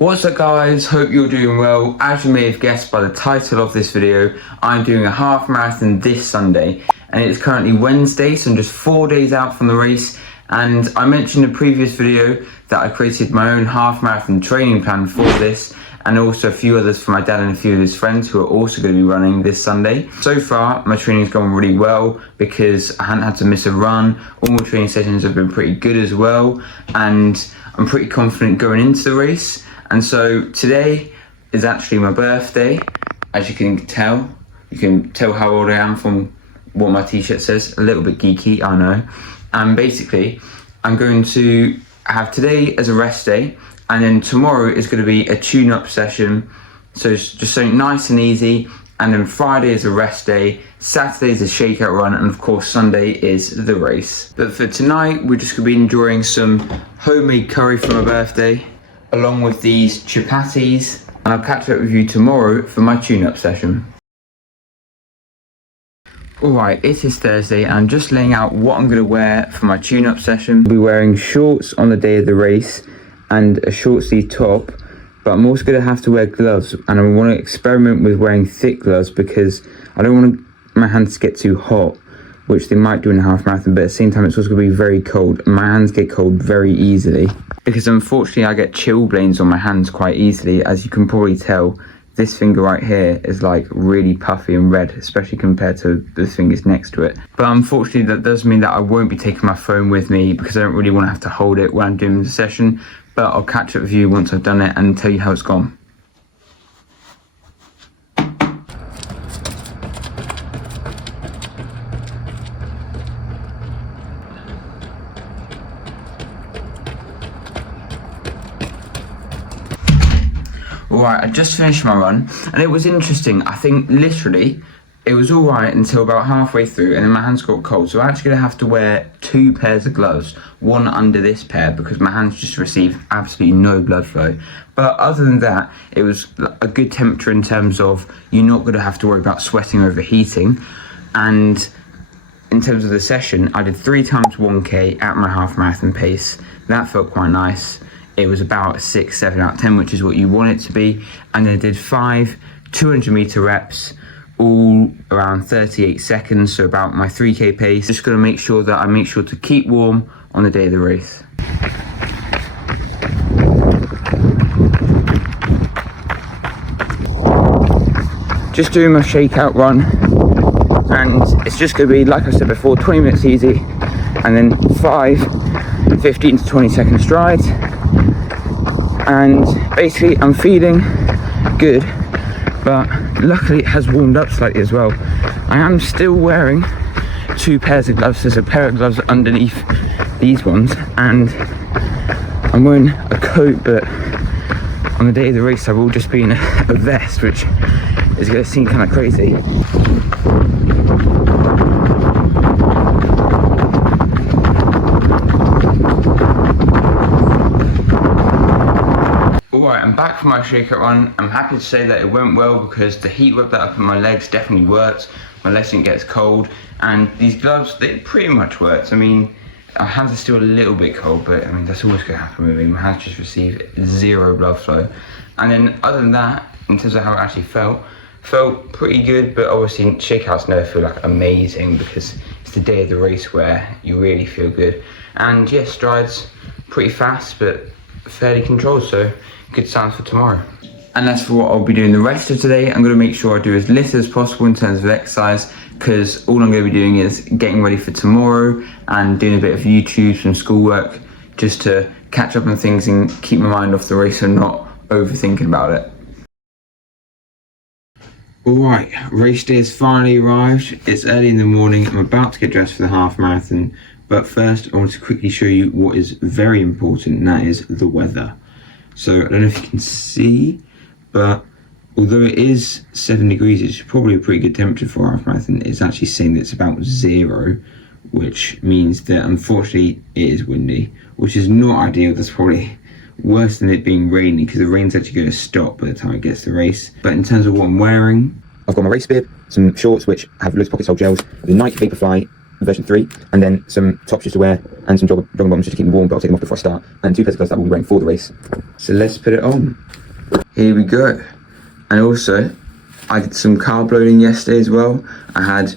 What's up guys, hope you're doing well. As you may have guessed by the title of this video, I'm doing a half marathon this Sunday and it's currently Wednesday, so I'm just 4 days out from the race. And I mentioned in a previous video that I created my own half marathon training plan for this, and also a few others for my dad and a few of his friends who are also going to be running this Sunday. So far my training's gone really well because I hadn't had to miss a run. All my training sessions have been pretty good as well, and I'm pretty confident going into the race. And so today is actually my birthday. As you can tell how old I am from what my t-shirt says. A little bit geeky, I know. And basically I'm going to have today as a rest day, and then tomorrow is going to be a tune-up session, so it's just something nice and easy. And then Friday is a rest day, Saturday is a shakeout run, and of course Sunday is the race. But for tonight we're just going to be enjoying some homemade curry for my birthday, along with these chapatis, and I'll catch up with you tomorrow for my tune-up session. Alright, it is Thursday and I'm just laying out what I'm going to wear for my tune-up session. I'll be wearing shorts on the day of the race and a short sleeve top, but I'm also going to have to wear gloves, and I want to experiment with wearing thick gloves because I don't want my hands to get too hot, which they might do in a half marathon, but at the same time it's also going to be very cold. My hands get cold very easily because unfortunately I get chilblains on my hands quite easily. As you can probably tell, this finger right here is like really puffy and red, especially compared to the fingers next to it. But unfortunately that does mean that I won't be taking my phone with me because I don't really want to have to hold it when I'm doing the session. But I'll catch up with you once I've done it and tell you how it's gone. Alright, I just finished my run and it was interesting. I think literally it was alright until about halfway through, and then my hands got cold, so I'm actually going to have to wear 2 pairs of gloves, one under this pair because my hands just received absolutely no blood flow. But other than that, it was a good temperature in terms of you're not going to have to worry about sweating or overheating. And in terms of the session, I did 3 times 1k at my half marathon pace. That felt quite nice. It was about a 6, 7 out of 10, which is what you want it to be. And then I did 5 200-meter reps, all around 38 seconds, so about my 3k pace. Just got to make sure that I make sure to keep warm on the day of the race. Just doing my shakeout run, and it's just going to be, like I said before, 20 minutes easy, and then 5 15 to 20 second strides. And basically I'm feeling good, but luckily it has warmed up slightly as well. I am still wearing 2 pairs of gloves. There's a pair of gloves underneath these ones, and I'm wearing a coat, but on the day of the race I will just be in a vest, which is going to seem kind of crazy. Alright, I'm back from my shakeout run. I'm happy to say that it went well because the heat whip that I put on my legs definitely worked. My legs didn't get as cold, and these gloves, they pretty much worked. I mean, my hands are still a little bit cold, but I mean, that's always going to happen with me. My hands just received 0 blood flow. And then other than that, in terms of how it actually felt pretty good, but obviously shakeouts never feel like amazing because it's the day of the race where you really feel good. And yeah, strides pretty fast, but fairly controlled, so good signs for tomorrow. And as for what I'll be doing the rest of today, I'm going to make sure I do as little as possible in terms of exercise, because all I'm going to be doing is getting ready for tomorrow and doing a bit of YouTube, some schoolwork, just to catch up on things and keep my mind off the race and not overthinking about it. Alright, race day has finally arrived. It's early in the morning. I'm about to get dressed for the half marathon, but first I want to quickly show you what is very important, and that is the weather. So I don't know if you can see, but although it is 7 degrees, it's probably a pretty good temperature for a half marathon. It's actually saying that it's about 0, which means that unfortunately it is windy, which is not ideal. That's probably worse than it being rainy, because the rain's actually going to stop by the time it gets to the race. But in terms of what I'm wearing, I've got my race bib, some shorts which have loose pocket hole gels, the Nike Vaporfly version 3, and then some tops just to wear, and some jogging bottoms just to keep me warm, but I'll take them off before I start, and 2 pairs of gloves that we'll be wearing for the race. So let's put it on. Here we go. And also, I did some carb loading yesterday as well. I had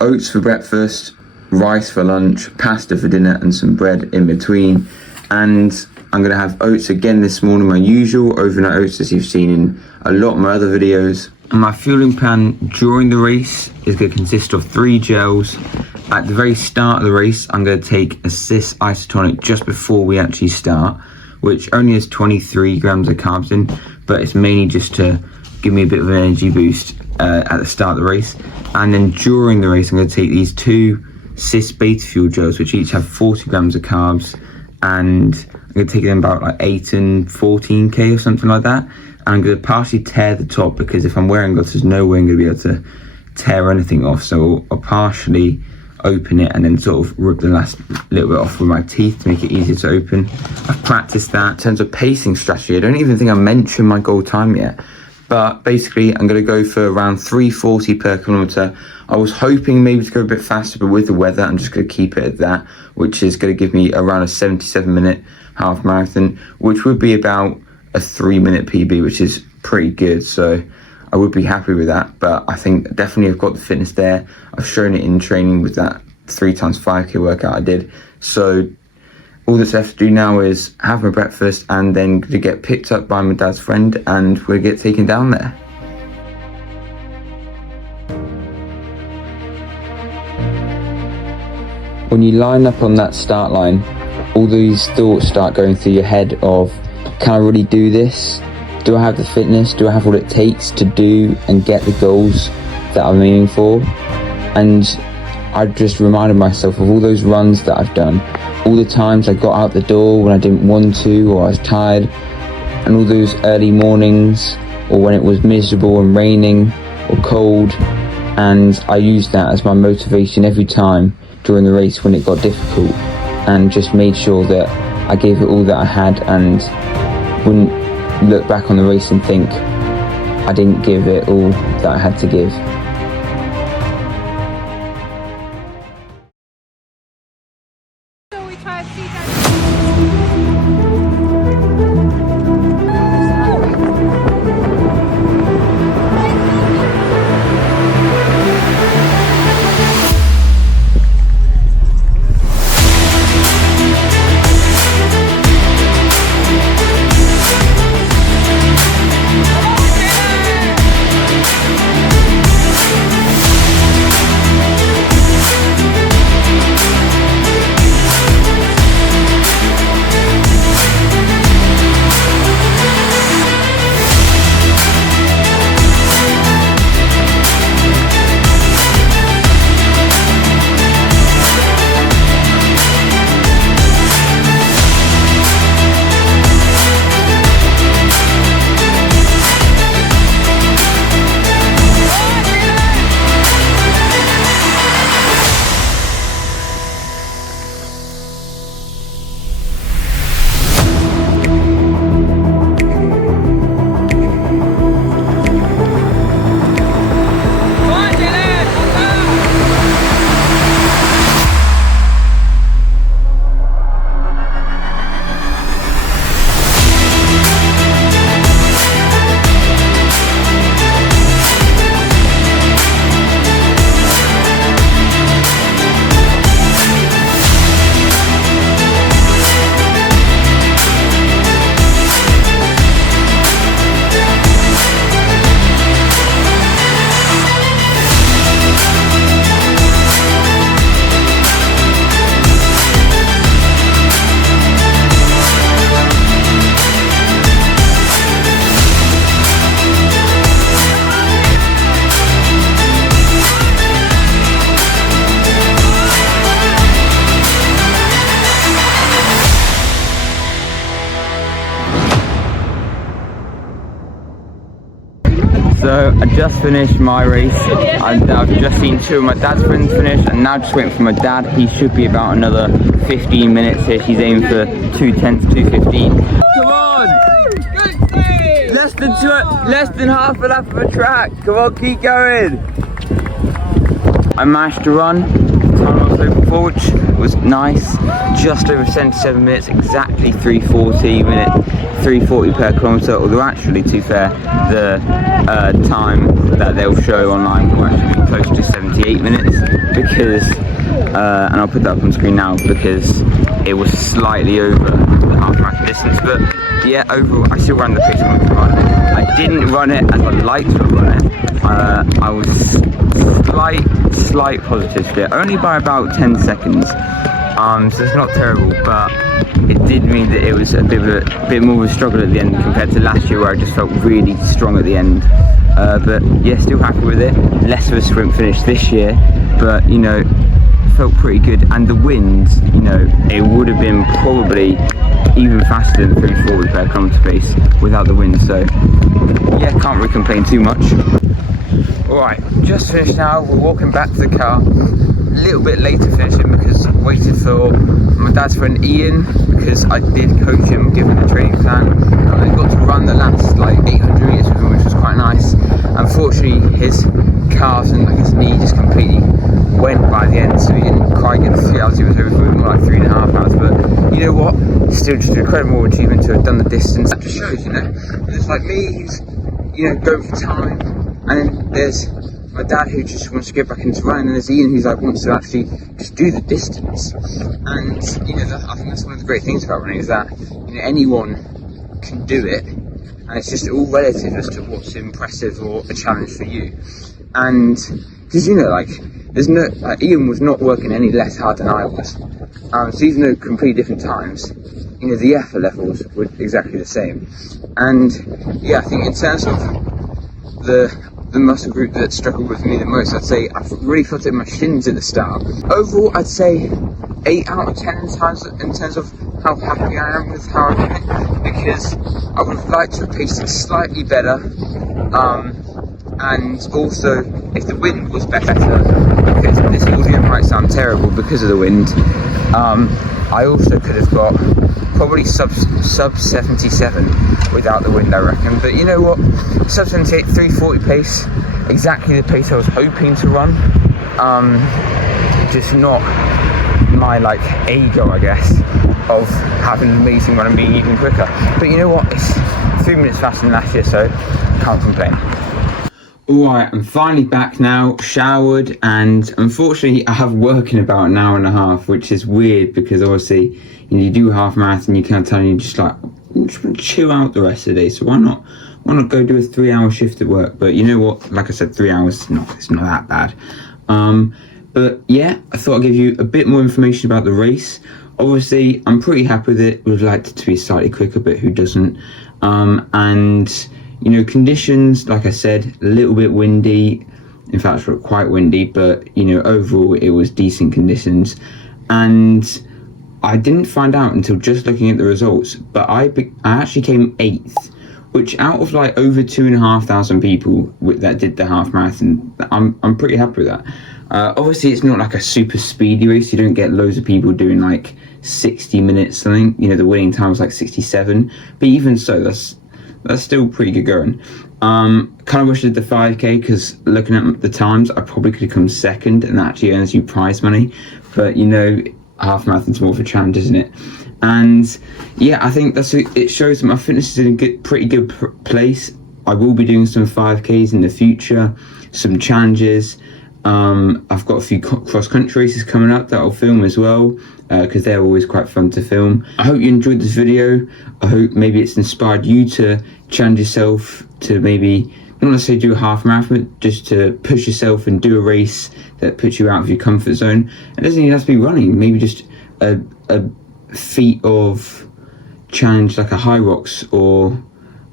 oats for breakfast, rice for lunch, pasta for dinner, and some bread in between. And I'm gonna have oats again this morning, my usual overnight oats, as you've seen in a lot of my other videos. And my fueling plan during the race is gonna consist of 3 gels. At the very start of the race, I'm gonna take a Cis isotonic just before we actually start, which only has 23 grams of carbs in, but it's mainly just to give me a bit of an energy boost at the start of the race. And then during the race, I'm going to take these 2 Cis beta fuel gels, which each have 40 grams of carbs, and I'm going to take them about like 8 and 14k or something like that. And I'm going to partially tear the top, because if I'm wearing gloves, there's no way I'm going to be able to tear anything off. So I'll partially open it and then sort of rip the last little bit off with my teeth to make it easier to open. I've practiced that. In terms of pacing strategy, I don't even think I mentioned my goal time yet, but basically I'm going to go for around 3:40 per kilometre. I was hoping maybe to go a bit faster, but with the weather I'm just going to keep it at that, which is going to give me around a 77-minute half marathon, which would be about a 3-minute PB, which is pretty good. So I would be happy with that, but I think definitely I've got the fitness there. I've shown it in training with that 3x5k workout I did. So all that's left to do now is have my breakfast and then to get picked up by my dad's friend, and we'll get taken down there. When you line up on that start line, all these thoughts start going through your head of, can I really do this? Do I have the fitness? Do I have what it takes to do and get the goals that I'm aiming for? And I just reminded myself of all those runs that I've done, all the times I got out the door when I didn't want to or I was tired, and all those early mornings or when it was miserable and raining or cold. And I used that as my motivation every time during the race when it got difficult, and just made sure that I gave it all that I had and wouldn't look back on the race and think I didn't give it all that I had to give. So I just finished my race. I've just seen 2 of my dad's friends finish, and now just waiting for my dad. He should be about another 15 minutes here. He's aiming for 2:10 to 2:15. Come on! Less than half a lap of a track. Come on, keep going. I managed to run time I was hoping for, which was nice. Just over 77 minutes, exactly 3:40 per kilometre. Although actually, to be fair, the time that they'll show online will actually be close to 78 minutes because, and I'll put that up on screen now because it was slightly over the half marathon distance. But yeah, overall, I still ran the pace I wanted to run. I didn't run it as I'd like to have run it. I was slight positive split, only by about 10 seconds. So it's not terrible, but it did mean that it was a bit more of a struggle at the end compared to last year, where I just felt really strong at the end. But yeah, still happy with it. Less of a sprint finish this year, but you know, felt pretty good. And the wind, you know, it would have been probably even faster than 3:40 per kilometre pace without the wind. So yeah, can't really complain too much. Alright, just finished now. We're walking back to the car. A little bit later finishing because I waited for my dad's friend Ian, because I did coach him given the training plan, and I got to run the last like 800 metres with him, which was quite nice. Unfortunately, his calves and like his knee just completely went by the end, so he didn't quite get the 3 hours he was hoping for, more like 3.5 hours. But you know what, still just an incredible achievement to have done the distance. That just shows, you know, it's like me who's, you know, going for time, and then there's my dad who just wants to get back into running, and there's Ian who's like wants to actually just do the distance. And you know, I think that's one of the great things about running, is that, you know, anyone can do it, and it's just all relative as to what's impressive or a challenge for you. And because, you know, like there's no Ian was not working any less hard than I was, so even though completely different times, you know, the effort levels were exactly the same. And yeah, I think in terms of the muscle group that struggled with me the most, I'd say I really felt it in my shins at the start. Overall, I'd say 8 out of 10 in terms of how happy I am with how I did it, because I would have liked to have paced it slightly better, and also if the wind was better, because this audio might sound terrible because of the wind, I also could have got probably sub 77 without the wind, I reckon. But you know what, sub 78, 3:40 pace, exactly the pace I was hoping to run. Just not my like ego, I guess, of having an amazing run and being even quicker. But you know what, it's 3 minutes faster than last year, so can't complain. Alright, I'm finally back now, showered, and unfortunately I have work in about an hour and a half, which is weird because obviously, you know, you do half marathon, you can't tell, you just like, you just want to chill out the rest of the day, so why not go do a 3-hour shift at work? But you know what, like I said, 3 hours, it's not that bad. But yeah, I thought I'd give you a bit more information about the race. Obviously, I'm pretty happy with it, would like it to be slightly quicker, but who doesn't? And you know, conditions, like I said, a little bit windy. In fact, it's quite windy, but you know, overall it was decent conditions. And I didn't find out until just looking at the results, but I actually came 8th, which out of like over 2,500 people that did the half marathon, I'm pretty happy with that. Obviously, it's not like a super speedy race. You don't get loads of people doing like 60 minutes something. You know, the winning time was like 67, but even so, that's still pretty good going. Kind of wish I did the 5k, because looking at the times, I probably could have come second, and that actually earns you prize money. But you know, half marathon's more of a challenge, isn't it? And yeah, I think it shows that my fitness is in a pretty good place. I will be doing some 5ks in the future, some challenges. I've got a few cross-country races coming up that I'll film as well, because they're always quite fun to film. I hope you enjoyed this video. I hope maybe it's inspired you to challenge yourself to maybe, not necessarily do a half marathon, but just to push yourself and do a race that puts you out of your comfort zone. It doesn't even have to be running, maybe just a feat of challenge like a high rocks, or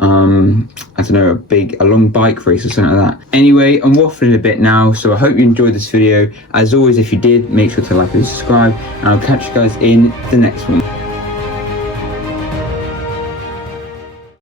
I don't know, a long bike race or something like that. Anyway, I'm waffling a bit now, so I hope you enjoyed this video. As always, if you did, make sure to like and subscribe, and I'll catch you guys in the next one.